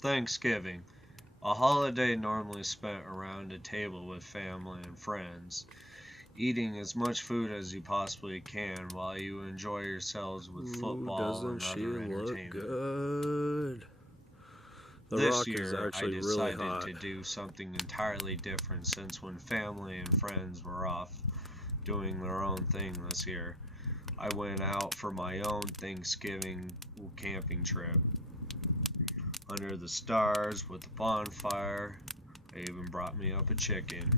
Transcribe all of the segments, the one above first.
Thanksgiving, a holiday normally spent around a table with family and friends, eating as much food as you possibly can while you enjoy yourselves with Ooh, football doesn't and she other look entertainment. good? The This rock is year, I actually really decided hot. to do something entirely different since when family and friends were off doing their own thing this year. I went out for my own Thanksgiving camping trip. Under the stars with a bonfire. They even brought me up a chicken.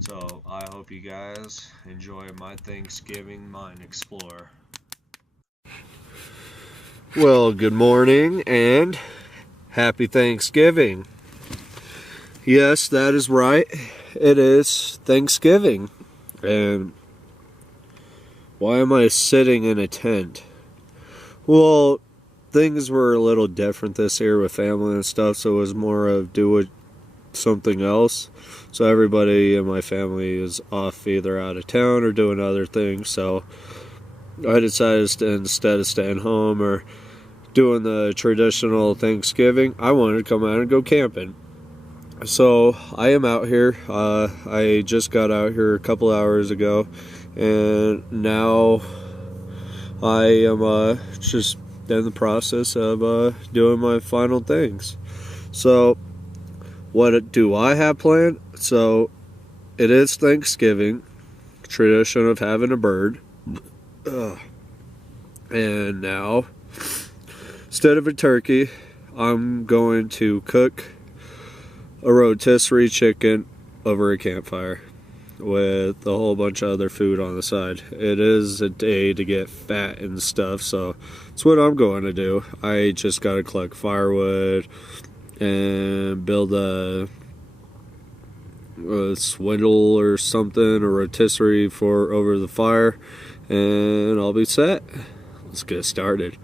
So I hope you guys enjoy my Thanksgiving Mind Explorer. Well, good morning and happy Thanksgiving. Yes, that is right. It is Thanksgiving. And why am I sitting in a tent? Well, things were a little different this year with family and stuff, so it was more of do it something else. So everybody in my family is off either out of town or doing other things, so I decided to, instead of staying home or doing the traditional Thanksgiving, I wanted to come out and go camping. So I am out here. I just got out here a couple hours ago, and now I am just in the process of doing my final things. So what do I have planned? So it is Thanksgiving, tradition of having a bird. And now, instead of a turkey, I'm going to cook a rotisserie chicken over a campfire with a whole bunch of other food on the side. It is a day to get fat and stuff, so it's what I'm going to do. I just got to collect firewood and build a swindle or something, a rotisserie for over the fire, and I'll be set. Let's get started.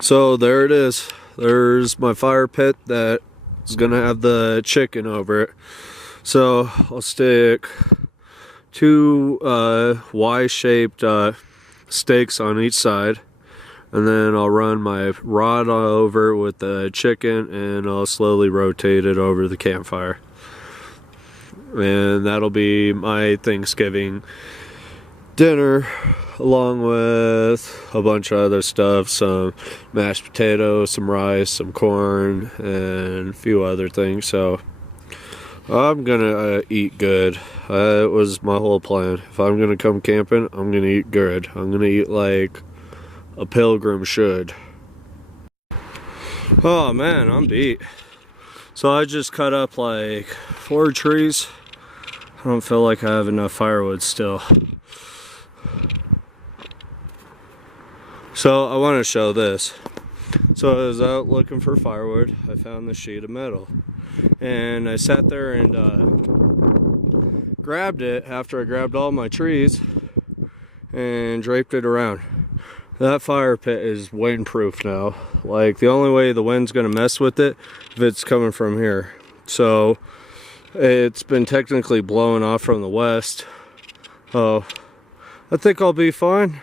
So there it is. There's my fire pit that is gonna have the chicken over it. So I'll stick two Y-shaped stakes on each side, and then I'll run my rod over with the chicken, and I'll slowly rotate it over the campfire. And that'll be my Thanksgiving dinner, along with a bunch of other stuff, some mashed potatoes, some rice, some corn, and a few other things. So I'm gonna eat good. It was my whole plan. If I'm gonna come camping, I'm gonna eat good. I'm gonna eat like a pilgrim should. Oh man, I'm beat. So I just cut up like 4 trees. I don't feel like I have enough firewood still. So I want to show this. So I was out looking for firewood. I found this sheet of metal, and I sat there and grabbed it after I grabbed all my trees and draped it around. That fire pit is windproof now. Like, the only way the wind's gonna mess with it if it's coming from here. So it's been technically blowing off from the west. Oh, I think I'll be fine.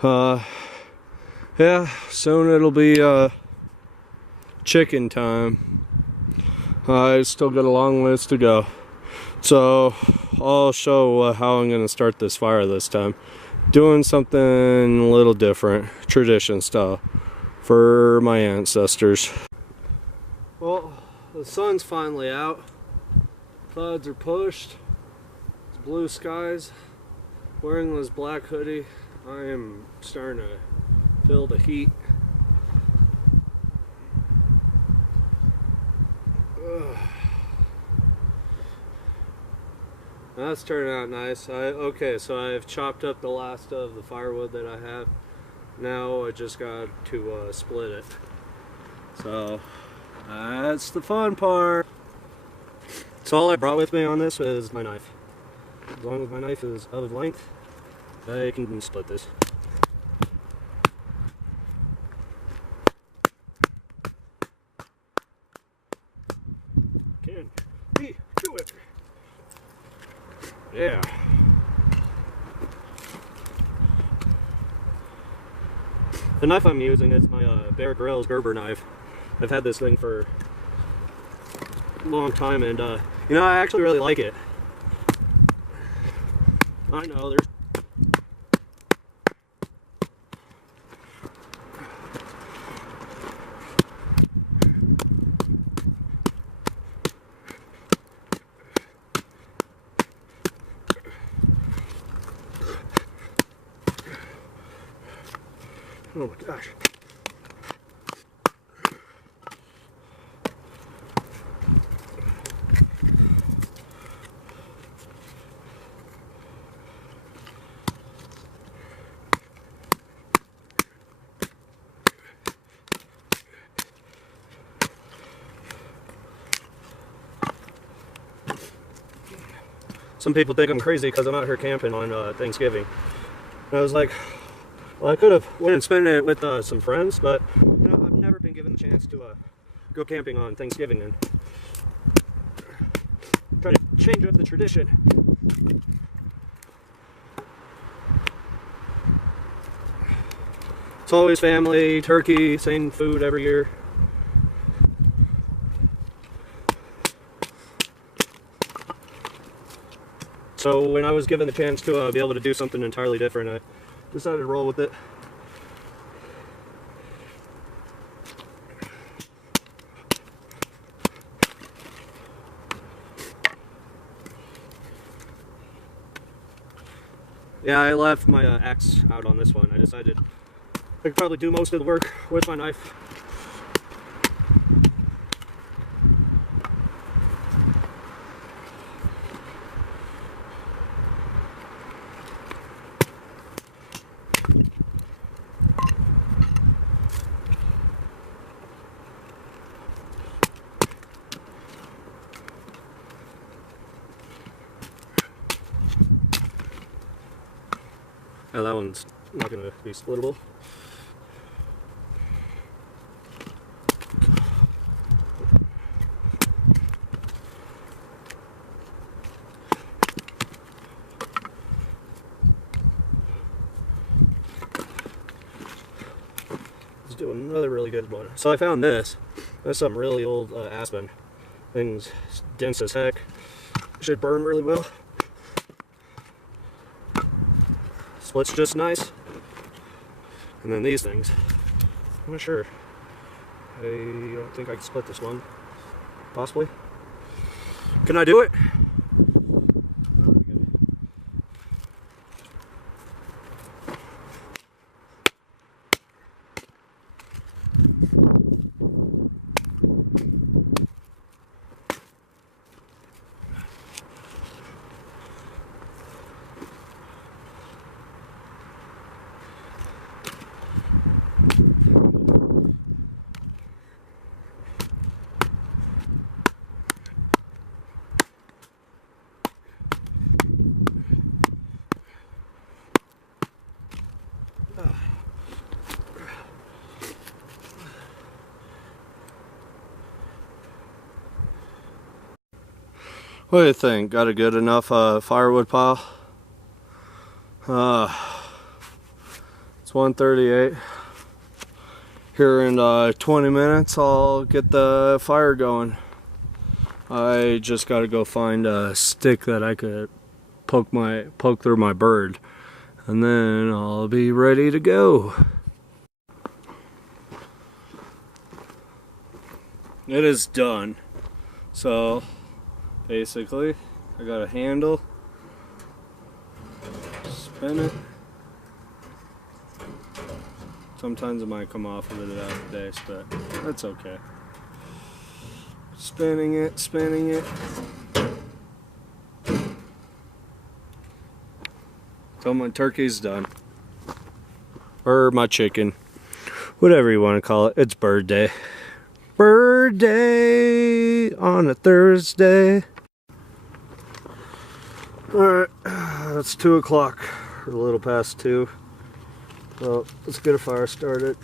Yeah, soon it'll be chicken time. I still got a long list to go. So I'll show how I'm gonna start this fire this time. Doing something a little different, tradition style, for my ancestors. Well, the sun's finally out. Clouds are pushed. It's blue skies. Wearing this black hoodie, I am starting to feel the heat. Ugh. That's turning out nice. Okay, so I've chopped up the last of the firewood that I have. Now I just got to split it. So that's the fun part. So all I brought with me on this is my knife. As long as my knife is out of length, I can split this. Can we do it? Yeah. The knife I'm using is my Bear Grylls Gerber knife. I've had this thing for a long time, and you know, I actually really like it. I know there's oh my gosh. Some people think I'm crazy because I'm out here camping on Thanksgiving. And I was like, well, I could have went and spent it with some friends, but you know, I've never been given the chance to go camping on Thanksgiving and try to change up the tradition. It's always family, turkey, same food every year. So when I was given the chance to be able to do something entirely different, I decided to roll with it. Yeah, I left my axe out on this one. I decided I could probably do most of the work with my knife. Oh, that one's not going to be splittable. Let's do another really good one. So I found this. That's some really old aspen. Thing's dense as heck. Should burn really well. Splits just nice. And then these things. I'm not sure. I don't think I can split this one. Possibly. Can I do it? What do you think? Got a good enough firewood pile? It's 1:38. Here in 20 minutes I'll get the fire going. I just got to go find a stick that I could poke through my bird, and then I'll be ready to go. It is done. So basically, I got a handle, spin it. Sometimes it might come off with it after days, but that's okay. Spinning it, spinning it. So my turkey's done. Or my chicken. Whatever you want to call it. It's bird day. Bird day on a Thursday. Alright, it's 2 o'clock, or a little past 2. So let's get a fire started.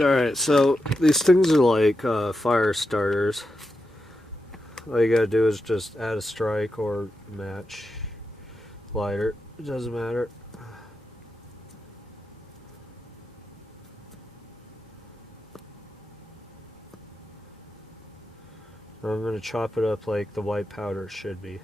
Alright, so these things are like fire starters. All you gotta do is just add a strike or match lighter. It doesn't matter. I'm going to chop it up like the white powder should be.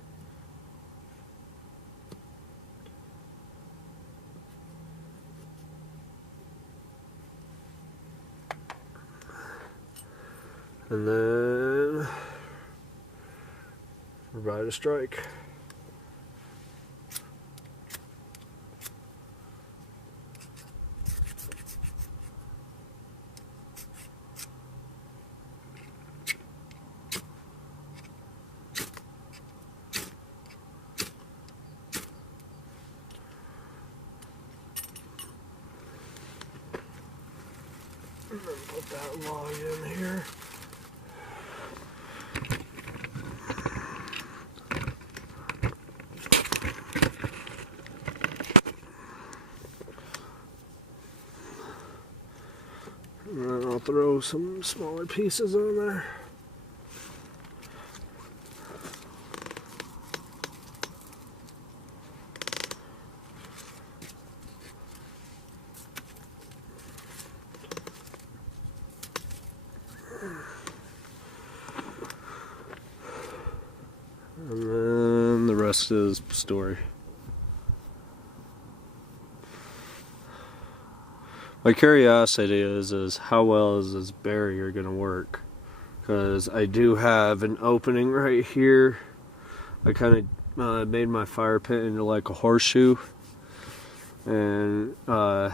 And then provide a strike. And then put that log in here. And then I'll throw some smaller pieces on there. And then the rest is story. My curiosity is how well is this barrier going to work? Because I do have an opening right here. I kind of made my fire pit into like a horseshoe. And I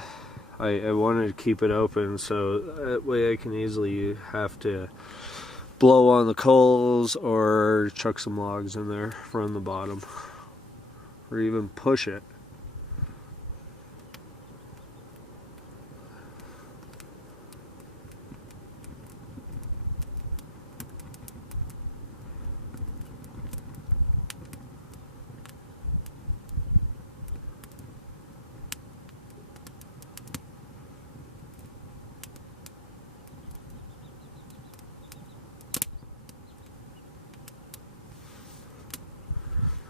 wanted to keep it open so that way I can easily have to blow on the coals or chuck some logs in there from the bottom, or even push it.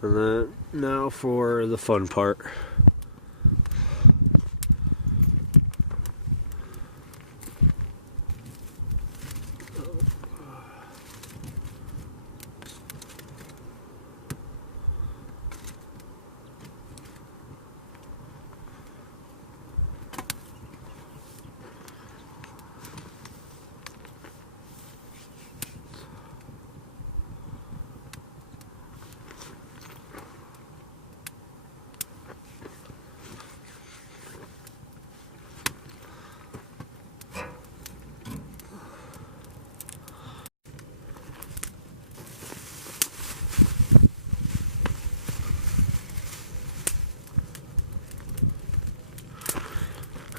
And then now for the fun part.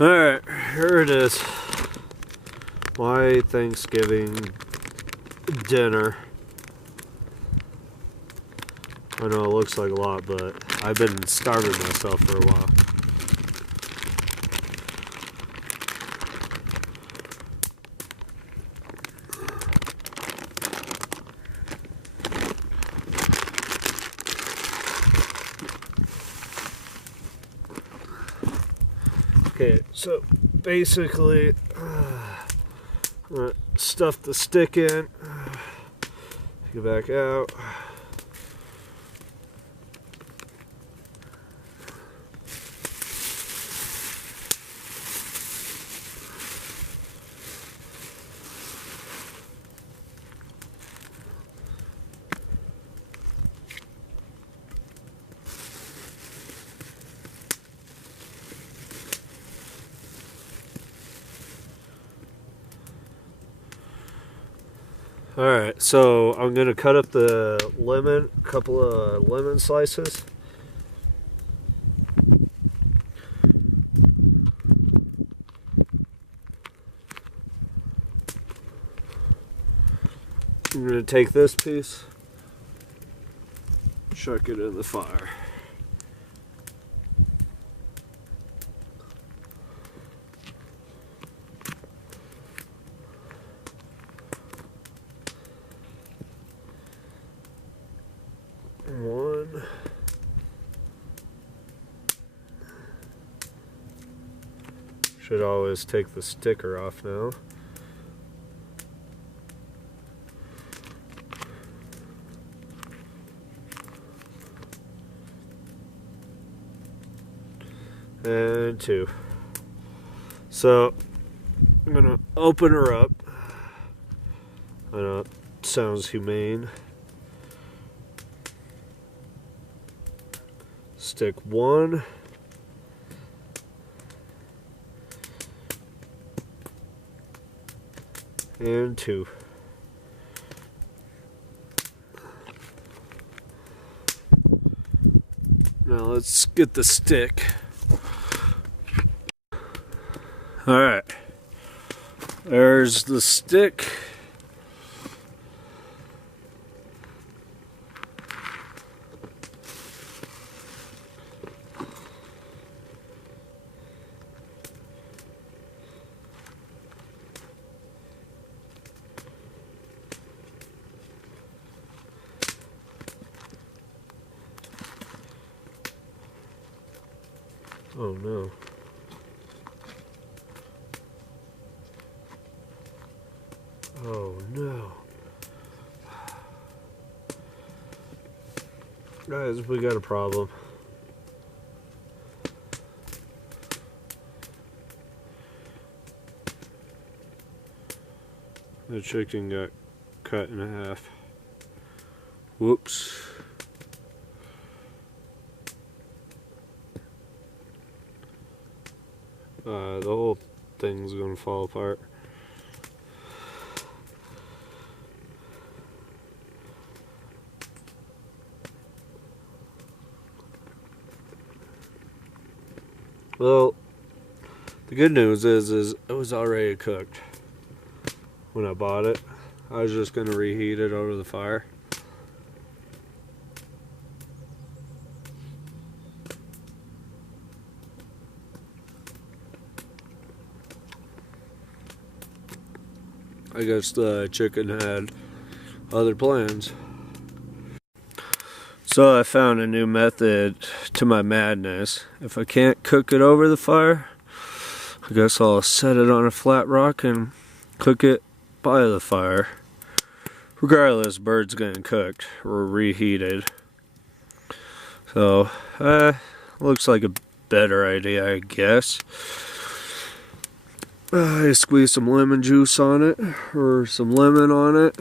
Alright, here it is. My Thanksgiving dinner. I know it looks like a lot, but I've been starving myself for a while. Okay, so basically, stuff the stick in, take it back out. Alright, so I'm going to cut up the lemon, a couple of lemon slices. I'm going to take this piece, chuck it in the fire. Should always take the sticker off now. And 2. So I'm gonna open her up. I know it sounds humane. Stick 1. And 2. Now let's get the stick. Alright. There's the stick. Oh no. Oh no. Guys, we got a problem. The chicken got cut in half. Whoops. The whole thing's gonna fall apart. Well, the good news is it was already cooked when I bought it. I was just gonna reheat it over the fire. I guess the chicken had other plans. So I found a new method to my madness. If I can't cook it over the fire, I guess I'll set it on a flat rock and cook it by the fire. Regardless, bird's getting cooked or reheated. So, looks like a better idea, I guess. I squeezed some lemon juice on it, or some lemon on it,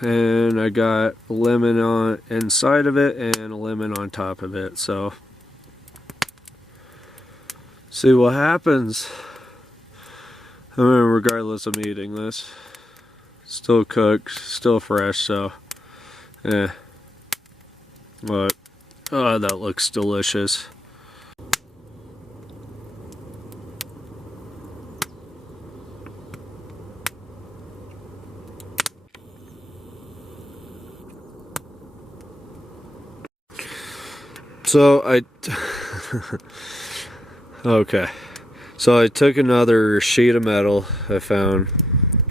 and I got a lemon on inside of it and a lemon on top of it. So, see what happens. I mean, regardless of eating this, still cooked, still fresh. So, yeah. But oh, that looks delicious. So okay. So I took another sheet of metal I found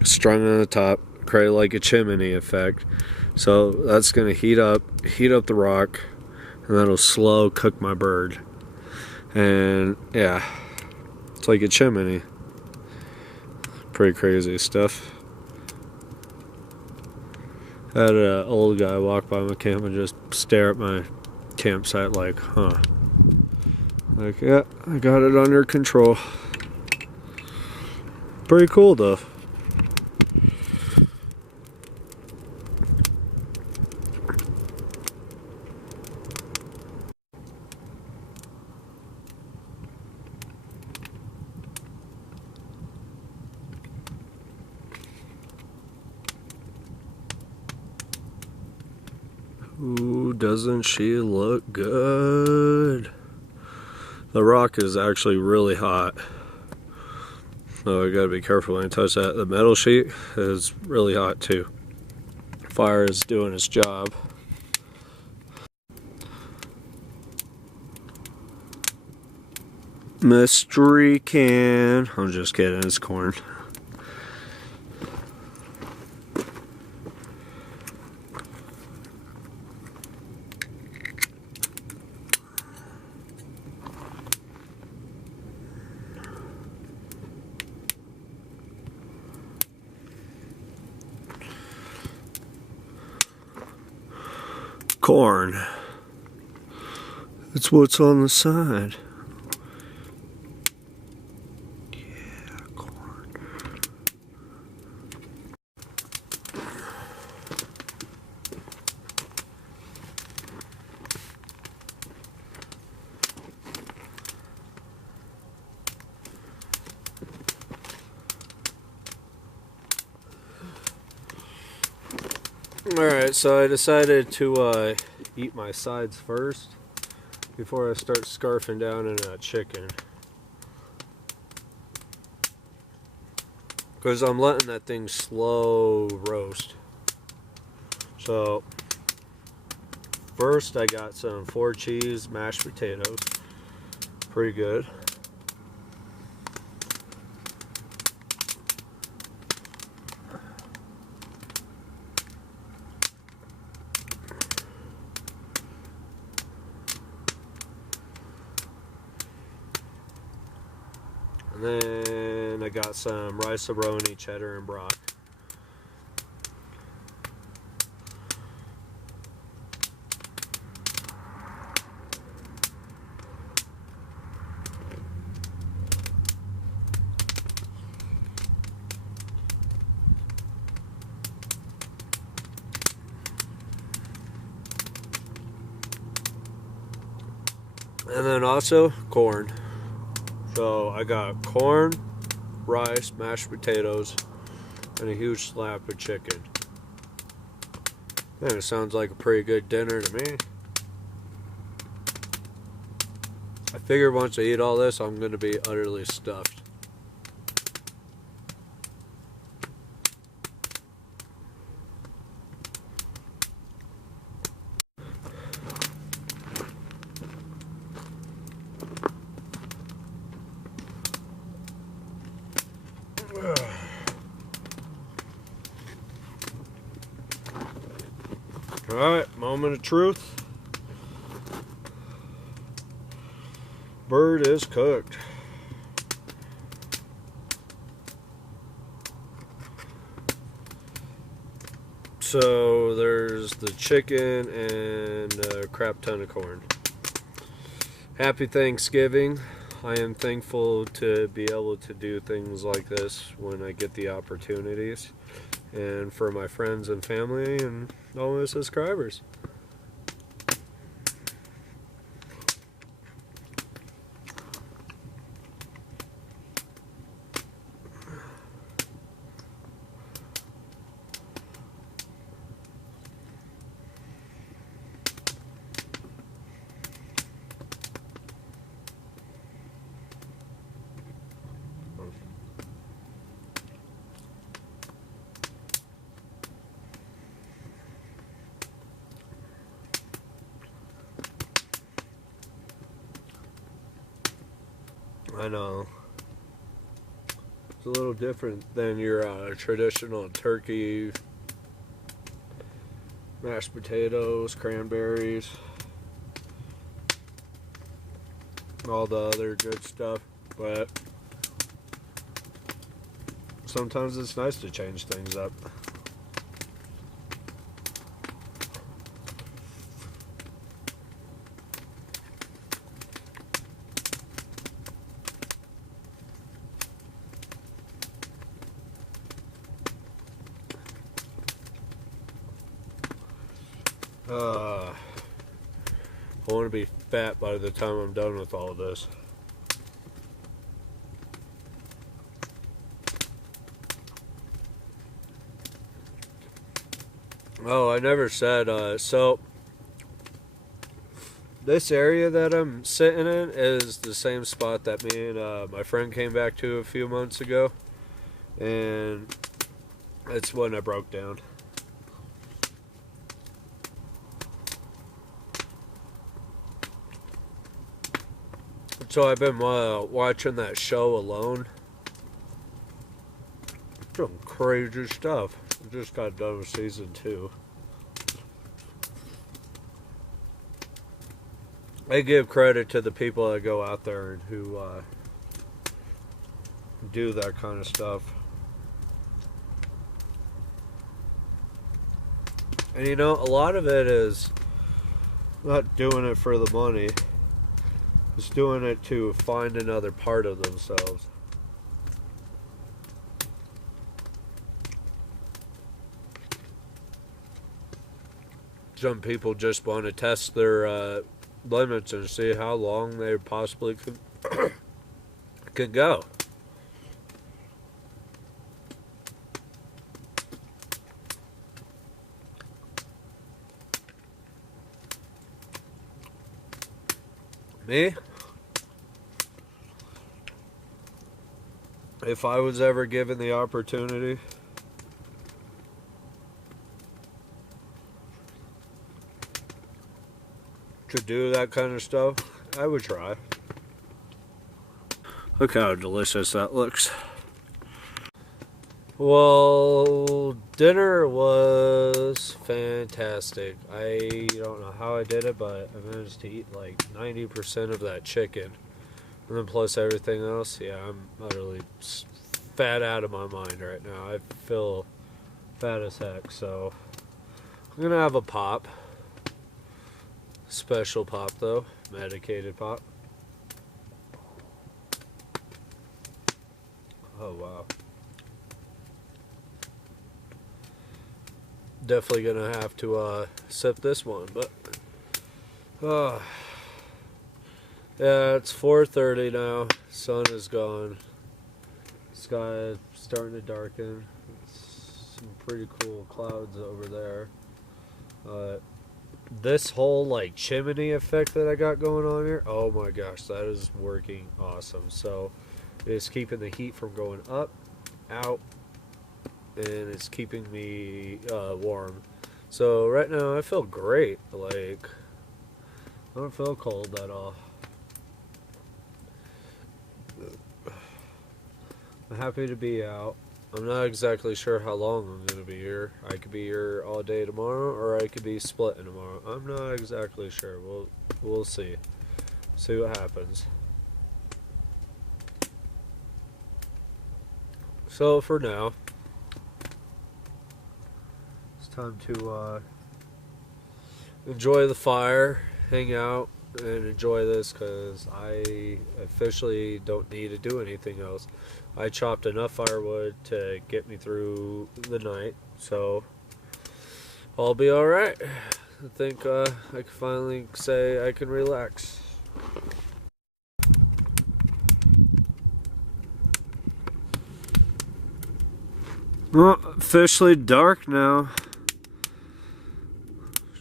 strung on the top, create like a chimney effect. So that's gonna heat up the rock, and that'll slow cook my bird. And yeah, it's like a chimney. Pretty crazy stuff. I had an old guy walk by my camp and just stare at my campsite like, huh. Like, yeah, I got it under control. Pretty cool though. Ooh, doesn't she look good? The rock is actually really hot. So I gotta be careful when I touch that. The metal sheet is really hot too. Fire is doing its job. Mystery can. I'm just kidding, it's corn. corn. It's what's on the side. Yeah, corn. Alright, so I decided to eat my sides first before I start scarfing down in that chicken. Because I'm letting that thing slow roast. So, first I got some 4 cheese mashed potatoes. Pretty good. And then I got some rice-a-roni, cheddar, and broth. And then also corn. So I got corn, rice, mashed potatoes, and a huge slab of chicken. Man, it sounds like a pretty good dinner to me. I figure once I eat all this, I'm going to be utterly stuffed. Alright, moment of truth. Bird is cooked. So there's the chicken and a crap ton of corn. Happy Thanksgiving. I am thankful to be able to do things like this when I get the opportunities. And for my friends and family and all my subscribers. I know. It's a little different than your traditional turkey, mashed potatoes, cranberries, all the other good stuff, but sometimes it's nice to change things up. I want to be fat by the time I'm done with all of this. Oh, I never said, so this area that I'm sitting in is the same spot that me and my friend came back to a few months ago, and it's when I broke down. So I've been watching that show Alone. Some crazy stuff. I just got done with season 2. I give credit to the people that go out there and who do that kind of stuff. And you know, a lot of it is not doing it for the money. Just doing it to find another part of themselves. Some people just want to test their limits and see how long they possibly can go. Me? If I was ever given the opportunity to do that kind of stuff, I would try. Look how delicious that looks. Well, dinner was fantastic. I don't know how I did it, but I managed to eat like 90% of that chicken. And then plus everything else, yeah, I'm utterly fat out of my mind right now. I feel fat as heck, so I'm gonna have a pop. Special pop though, medicated pop. Oh wow. Definitely gonna have to sip this one, but yeah, it's 4:30 now. Sun is gone. Sky is starting to darken. It's some pretty cool clouds over there. This whole like chimney effect that I got going on here, oh my gosh, that is working awesome. So it's keeping the heat from going up, out, and it's keeping me warm. So right now I feel great. Like, I don't feel cold at all. I'm happy to be out. I'm not exactly sure how long I'm going to be here. I could be here all day tomorrow, or I could be splitting tomorrow. I'm not exactly sure. We'll see. See what happens. So for now, it's time to enjoy the fire, hang out, and enjoy this, because I officially don't need to do anything else. I chopped enough firewood to get me through the night, so I'll be alright. I think I can finally say I can relax. Well, officially dark now.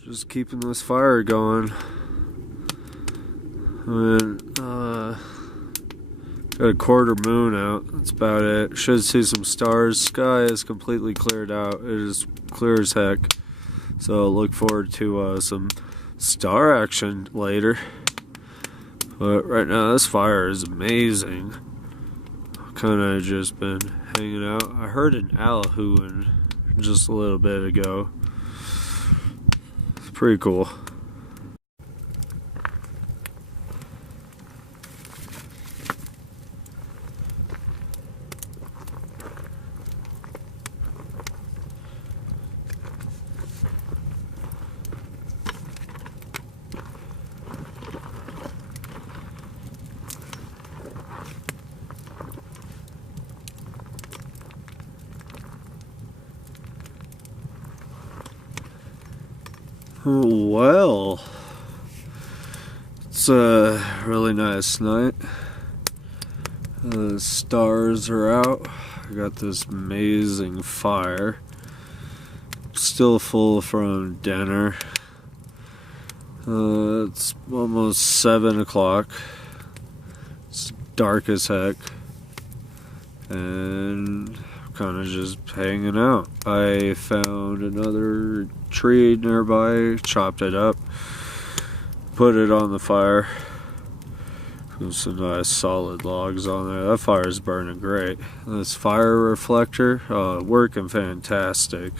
Just keeping this fire going. Got a quarter moon out. That's about it. Should see some stars. Sky is completely cleared out. It is clear as heck. So look forward to some star action later. But right now this fire is amazing. Kind of just been hanging out. I heard an owl hooting just a little bit ago. It's pretty cool. Well, it's a really nice night. The stars are out. I got this amazing fire. Still full from dinner. It's almost 7 o'clock. It's dark as heck. And kind of just hanging out. I found another tree nearby, chopped it up, put it on the fire. There's some nice solid logs on there. That fire is burning great. This fire reflector, working fantastic.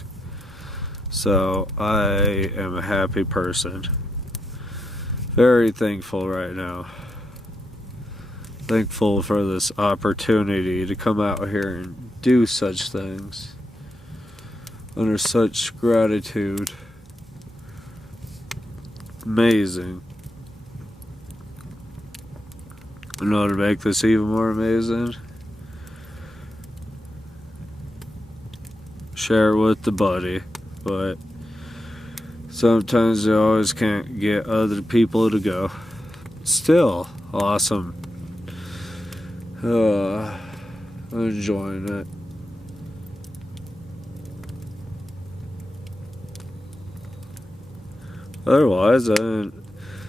So I am a happy person. Very thankful right now. Thankful for this opportunity to come out here and do such things under such gratitude. amazing. In order to make this even more amazing, share it with the buddy. But sometimes you always can't get other people to go. Still awesome. I'm enjoying it. Otherwise,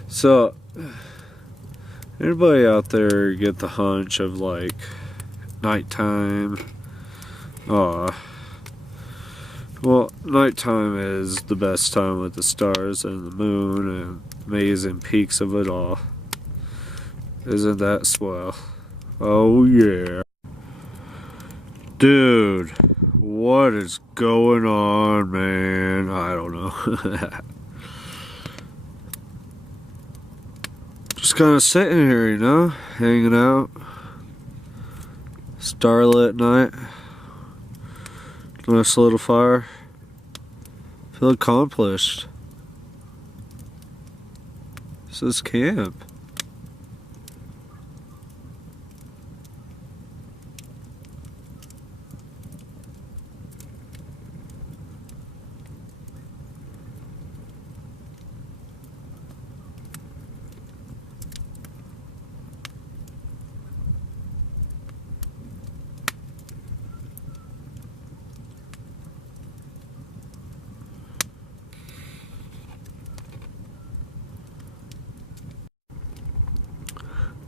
so anybody out there get the hunch of like nighttime? Well, nighttime is the best time with the stars and the moon and amazing peaks of it all. Isn't that swell? Oh yeah. Dude, what is going on, man? I don't know. Just kind of sitting here, you know, hanging out. Starlit night. Nice little fire. Feel accomplished. This is camp.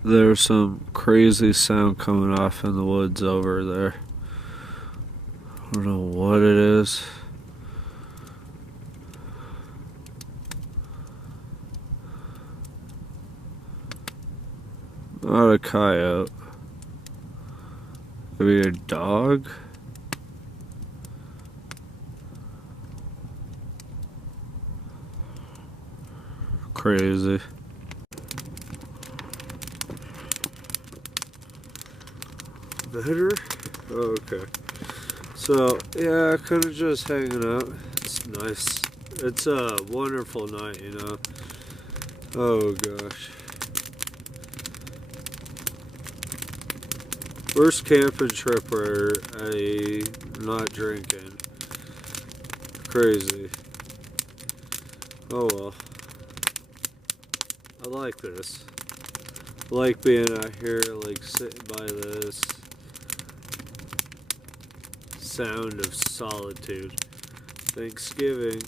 There's some crazy sound coming off in the woods over there. I don't know what it is. Not a coyote. Maybe a dog? Crazy. Better? Oh, okay. So, yeah, kind of just hanging out. It's nice. It's a wonderful night, you know. Oh, gosh. First camping trip where I'm not drinking. Crazy. Oh, well. I like this. I like being out here, like sitting by this. Sound of solitude. Thanksgiving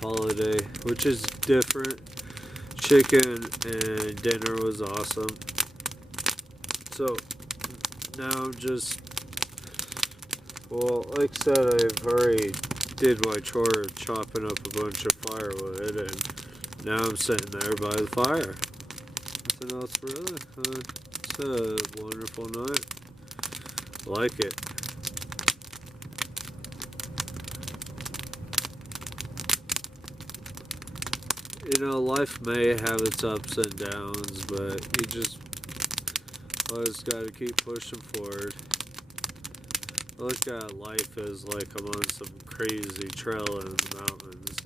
holiday, which is different. Chicken and dinner was awesome. So now I'm just, well, like I said, I've already did my chore of chopping up a bunch of firewood, and now I'm sitting there by the fire. Nothing else really. It's a wonderful night. I like it. You know, life may have its ups and downs, but you just always gotta keep pushing forward. I look at life as like I'm on some crazy trail in the mountains,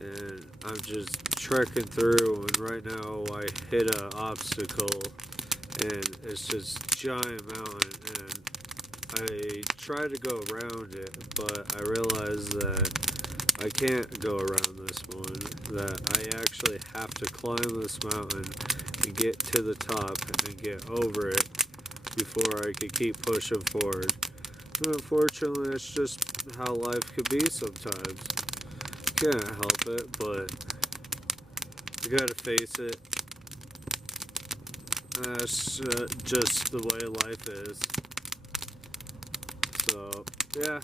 and I'm just trekking through, and right now I hit an obstacle, and it's just giant mountain, and I try to go around it, but I realize that I can't go around this one, that I actually have to climb this mountain and get to the top and get over it before I could keep pushing forward. And unfortunately, it's just how life could be sometimes. Can't help it, but you gotta face it. That's just the way life is. So, yeah.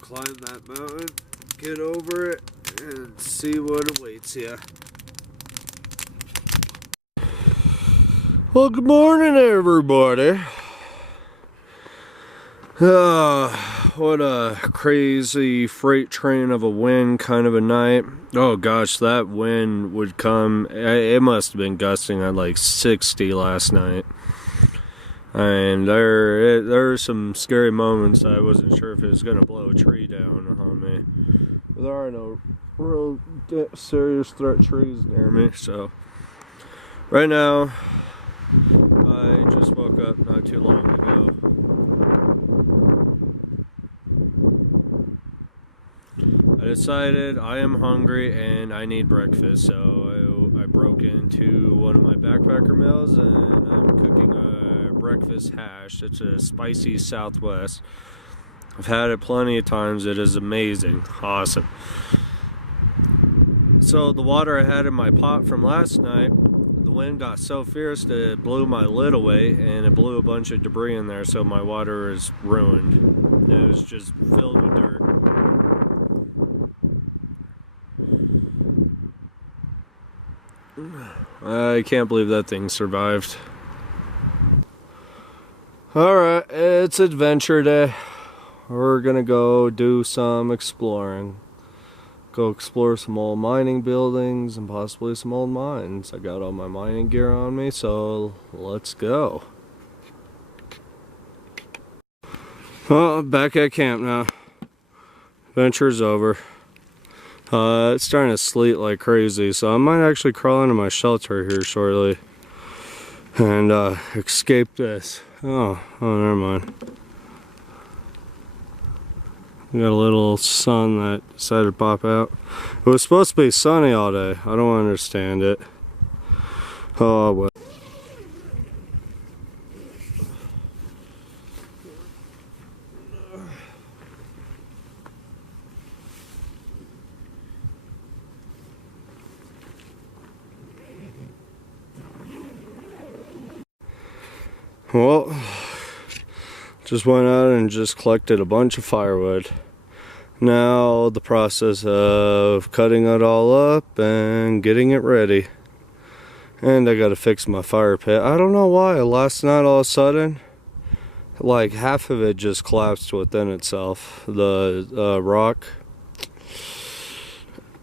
Climb that mountain, get over it, and see what awaits you. Well, good morning, everybody. What a crazy freight train of a wind kind of a night. Oh gosh, that wind would come. It must have been gusting at like 60 last night. And there are some scary moments. I wasn't sure if it was going to blow a tree down on me. There are no real serious threat trees near me, so right now I just woke up not too long ago. I decided I am hungry and I need breakfast, so I broke into one of my backpacker meals and I'm cooking a breakfast hash. It's a spicy Southwest. I've had it plenty of times. It is amazing. Awesome. So the water I had in my pot from last night, the wind got so fierce that it blew my lid away and it blew a bunch of debris in there, so my water is ruined. It was just filled with dirt. I can't believe that thing survived. Alright, it's adventure day. We're gonna go do some exploring. Go explore some old mining buildings and possibly some old mines. I got all my mining gear on me, so let's go. Well, back at camp now. Adventure's over. It's starting to sleet like crazy, so I might actually crawl into my shelter here shortly and escape this. Oh, never mind. We got a little sun that decided to pop out. It was supposed to be sunny all day. I don't understand it. Oh well. Well, just went out and just collected a bunch of firewood. Now the process of cutting it all up and getting it ready. And I gotta fix my fire pit. I don't know why, last night all of a sudden, like half of it just collapsed within itself. The rock.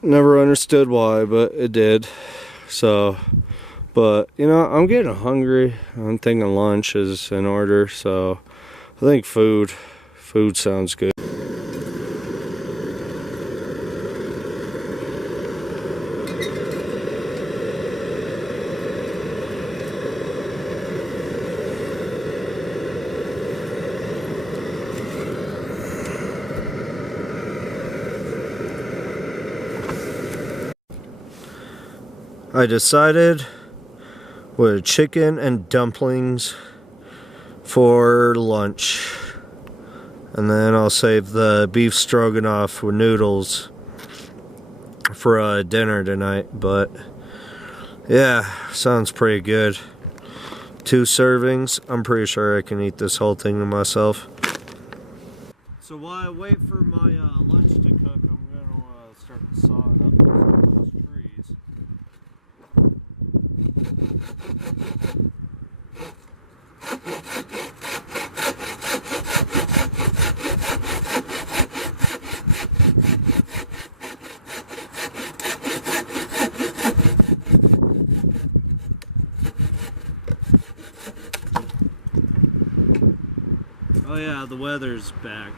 Never understood why, but it did. So, but you know, I'm getting hungry. I'm thinking lunch is in order, so I think food sounds good. I decided with chicken and dumplings for lunch, and then I'll save the beef stroganoff with noodles for dinner tonight. But yeah, sounds pretty good. 2 servings. I'm pretty sure I can eat this whole thing to myself. So while I wait for my lunch to cook, I'm gonna start sawing up some of these trees. Oh yeah, the weather's back.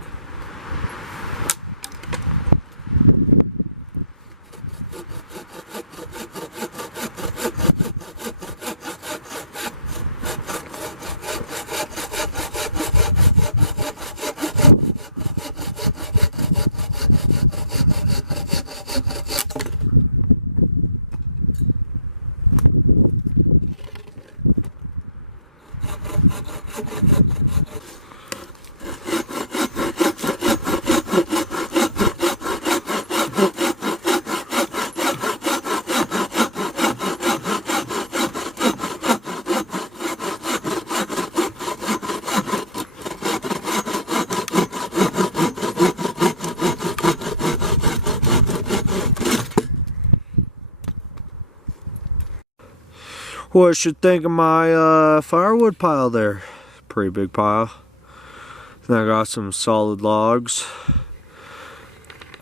What you think of my firewood pile there? Pretty big pile. Then I got some solid logs.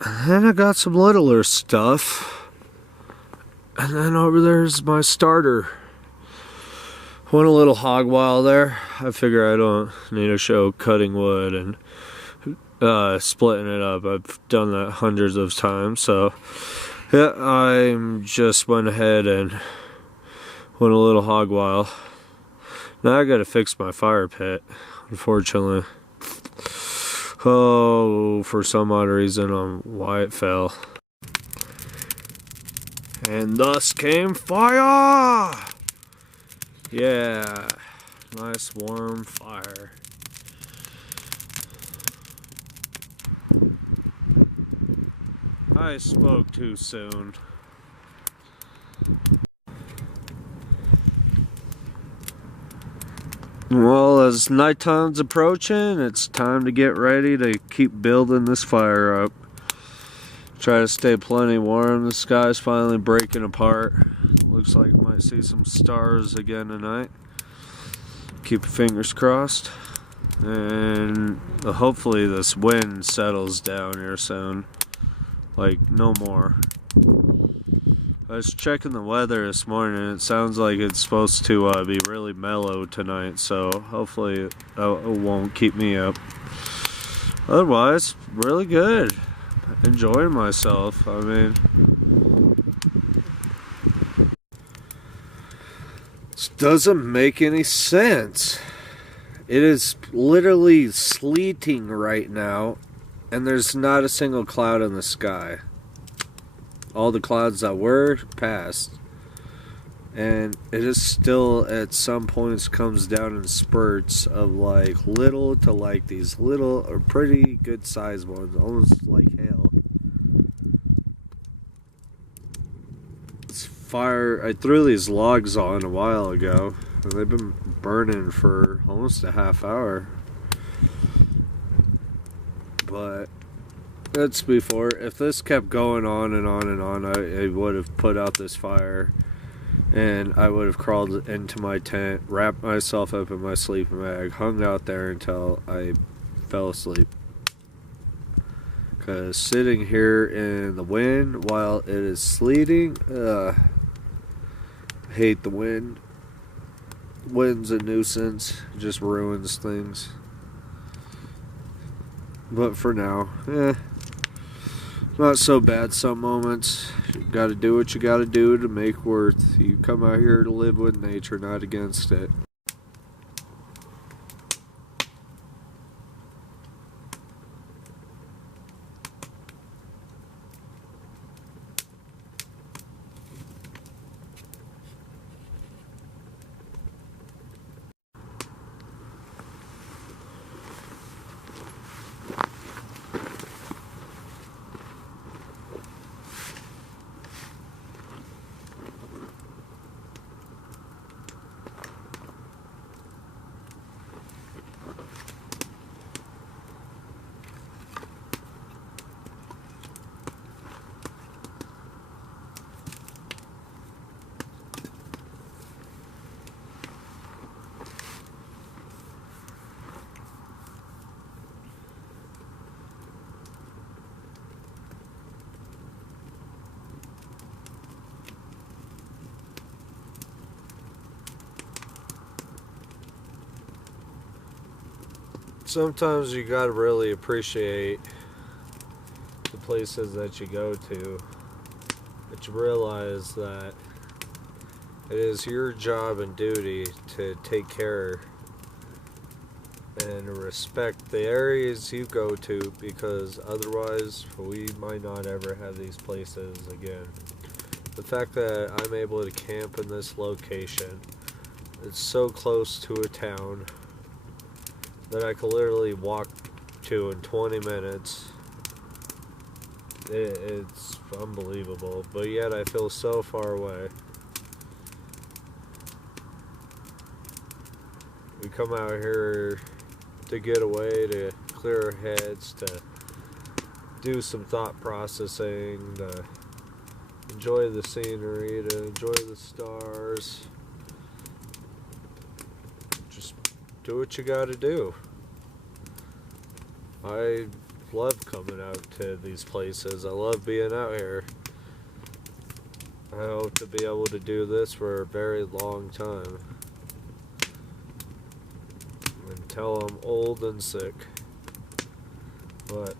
And then I got some littler stuff. And then over there's my starter. Went a little hog wild there. I figure I don't need to show cutting wood and splitting it up. I've done that hundreds of times. So yeah, I just went ahead and went a little hog wild. Now I gotta fix my fire pit, unfortunately. Oh, for some odd reason on why it fell. And thus came fire! Yeah, nice warm fire. I spoke too soon. Well, as nighttime's approaching, it's time to get ready to keep building this fire up. Try to stay plenty warm. The sky's finally breaking apart. Looks like we might see some stars again tonight. Keep your fingers crossed. And hopefully this wind settles down here soon. Like, no more. I was checking the weather this morning. It sounds like it's supposed to be really mellow tonight, so hopefully it won't keep me up. Otherwise, really good. Enjoying myself. I mean, this doesn't make any sense. It is literally sleeting right now, and there's not a single cloud in the sky. All the clouds that were passed, and it is still at some points comes down in spurts of like little to like these little or pretty good sized ones, almost like hail. This fire, I threw these logs on a while ago, and they've been burning for almost a half hour. But that's before. If this kept going on and on and on, I would have put out this fire, and I would have crawled into my tent, wrapped myself up in my sleeping bag, hung out there until I fell asleep. Because sitting here in the wind while it is sleeting, I hate the wind. Wind's a nuisance. It just ruins things. But for now, not so bad some moments. You gotta do what you gotta do to make worth. You come out here to live with nature, not against it. Sometimes you gotta really appreciate the places that you go to, that you realize that it is your job and duty to take care and respect the areas you go to, because otherwise we might not ever have these places again. The fact that I'm able to camp in this location, it's so close to a town that I could literally walk to in 20 minutes. It's unbelievable, but yet I feel so far away. We come out here to get away, to clear our heads, to do some thought processing, to enjoy the scenery, to enjoy the stars. Just do what you gotta do. I love coming out to these places. I love being out here. I hope to be able to do this for a very long time, until I'm old and sick. but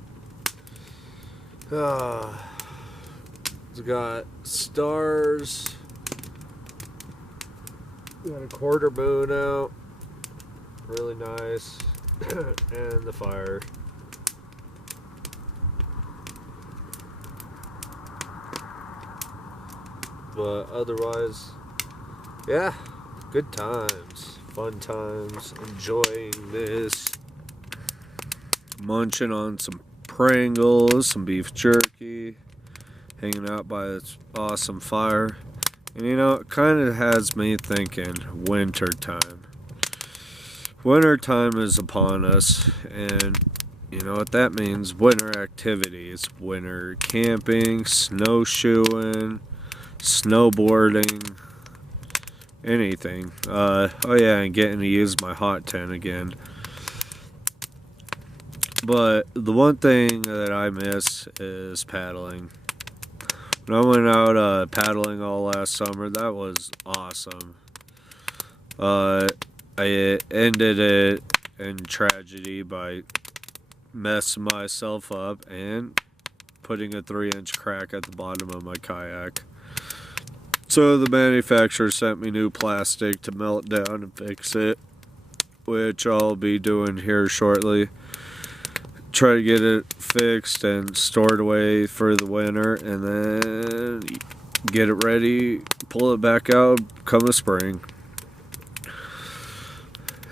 it's got stars. Got a quarter moon out, really nice, and the fire. But otherwise, yeah, good times, fun times, enjoying this. Munching on some Pringles, some beef jerky, hanging out by this awesome fire. And you know, it kind of has me thinking winter time. Winter time is upon us, and you know what that means? Winter activities, winter camping, snowshoeing, snowboarding, anything. Oh yeah, and getting to use my hot tent again. But the one thing that I miss is paddling. When I went out paddling all last summer, that was awesome. I ended it in tragedy by messing myself up and putting a 3-inch crack at the bottom of my kayak. So the manufacturer sent me new plastic to melt down and fix it, which I'll be doing here shortly. Try to get it fixed and stored away for the winter, and then get it ready, pull it back out come the spring.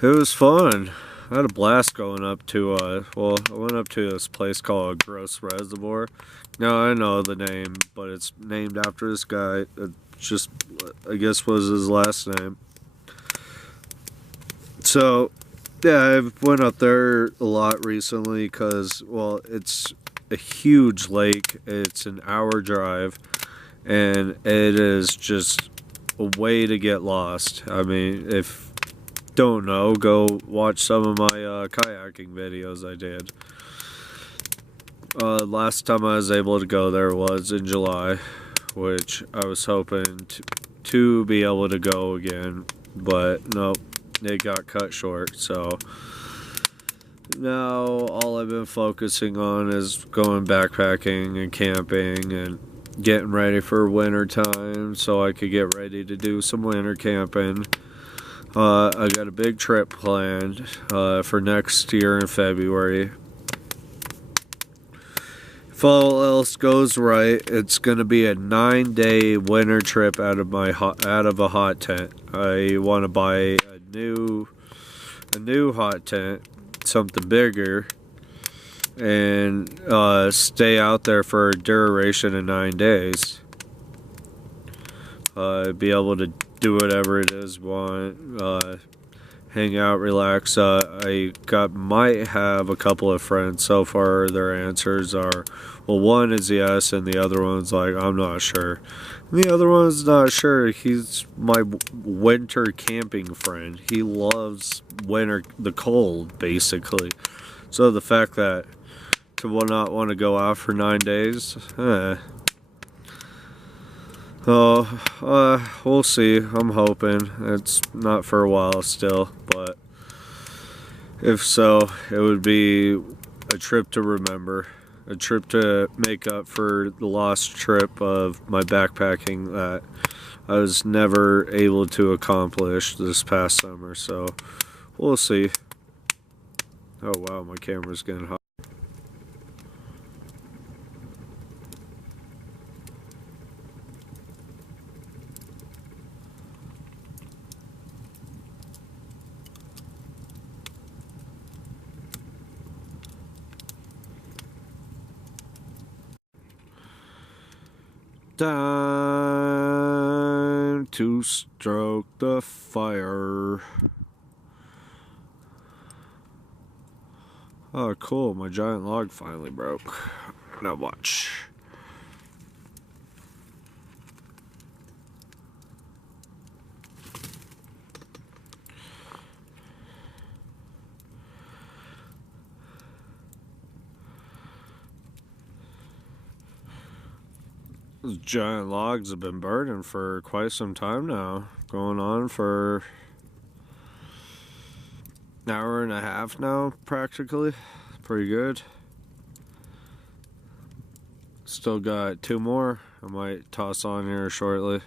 It was fun. I had a blast going up to I went up to this place called Gross Reservoir. Now I know the name, but it's named after this guy. It just, I guess, was his last name. So yeah, I've went up there a lot recently because, well, it's a huge lake. It's an hour drive, and it is just a way to get lost. I mean, if you don't know, go watch some of my kayaking videos I did. Last time I was able to go there was in July, which I was hoping to be able to go again, but nope. It got cut short, so now all I've been focusing on is going backpacking and camping and getting ready for winter time so I could get ready to do some winter camping. I got a big trip planned for next year in February. If all else goes right, it's gonna be a 9-day winter trip out of a hot tent. I want to buy a new hot tent, something bigger, and stay out there for a duration of 9 days. Be able to do whatever it is want, hang out, relax. I might have a couple of friends. So far their answers are, well, one is yes and the other one's like, I'm not sure. And the other one's not sure. He's my winter camping friend. He loves the cold, basically. So the fact that to not want to go out for 9 days, we'll see. I'm hoping. It's not for a while still, but if so, it would be a trip to remember. A trip to make up for the lost trip of my backpacking that I was never able to accomplish this past summer, so we'll see. Oh wow, my camera's getting hot. Time to stroke the fire. Oh, cool. My giant log finally broke. Now watch. Those giant logs have been burning for quite some time now. Going on for an hour and a half now, practically. Pretty good. Still got 2 more I might toss on here shortly.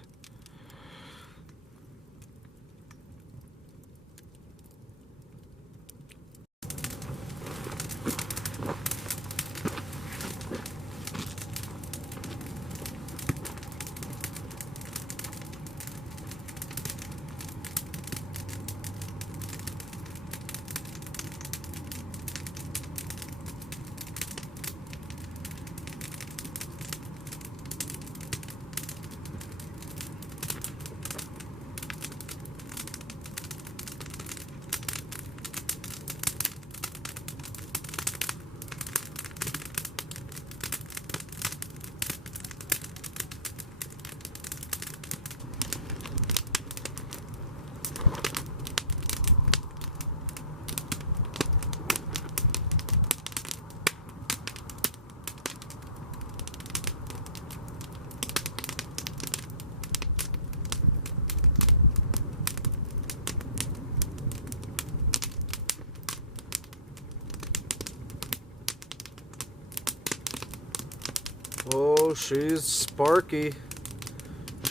Oh, she's sparky.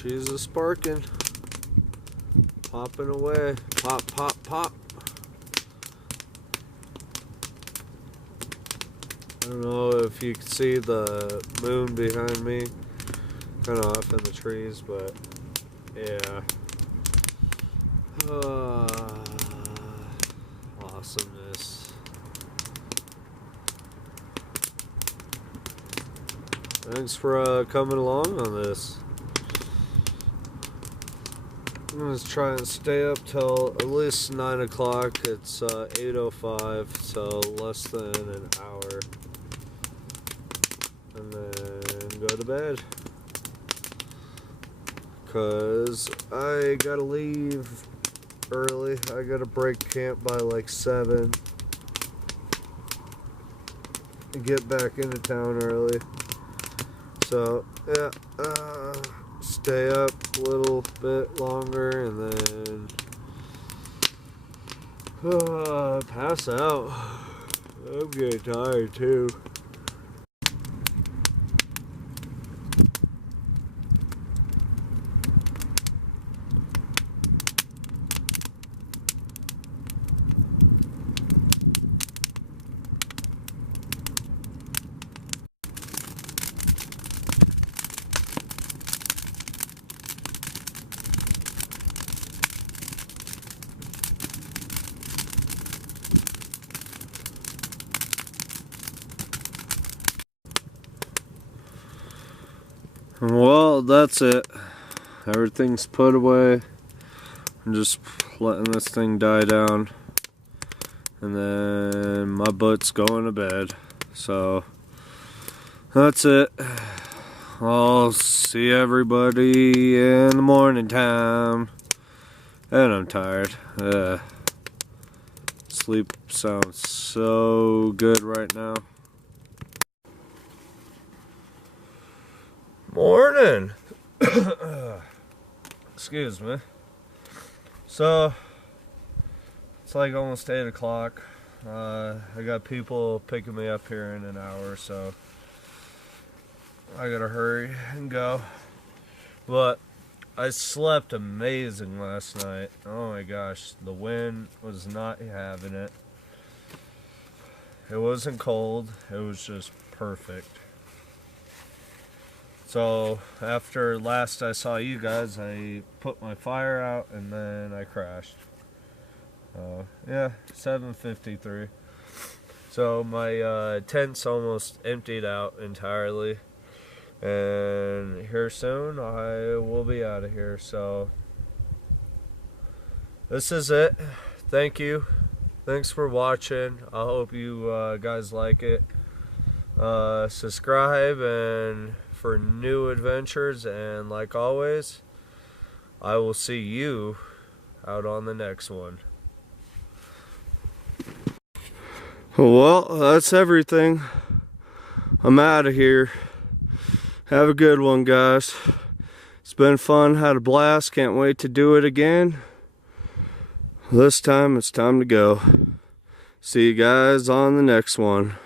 She's a sparking. Popping away. Pop, pop, pop. I don't know if you can see the moon behind me. Kind of off in the trees, but yeah. Awesomeness. Thanks for coming along on this. I'm going to try and stay up till at least 9 o'clock. It's 8:05, so less than an hour. And then go to bed. Because I got to leave early. I got to break camp by like 7. And get back into town early. So, yeah, stay up a little bit longer and then pass out. I'm getting tired too. Well, that's it. Everything's put away. I'm just letting this thing die down. And then my butt's going to bed. So, that's it. I'll see everybody in the morning time. And I'm tired. Sleep sounds so good right now. Morning. Excuse me. So it's like almost 8 o'clock. I got people picking me up here in an hour, so I gotta hurry and go. But I slept amazing last night. Oh my gosh, the wind was not having it. It wasn't cold, it was just perfect. So after last I saw you guys, I put my fire out and then I crashed. Yeah, 7:53. So my tent's almost emptied out entirely. And here soon I will be out of here. So this is it. Thank you. Thanks for watching. I hope you guys like it. Subscribe and for new adventures, and like always, I will see you out on the next one. Well, that's everything. I'm out of here. Have a good one, guys. It's been fun, had a blast, can't wait to do it again. This time it's time to go. See you guys on the next one.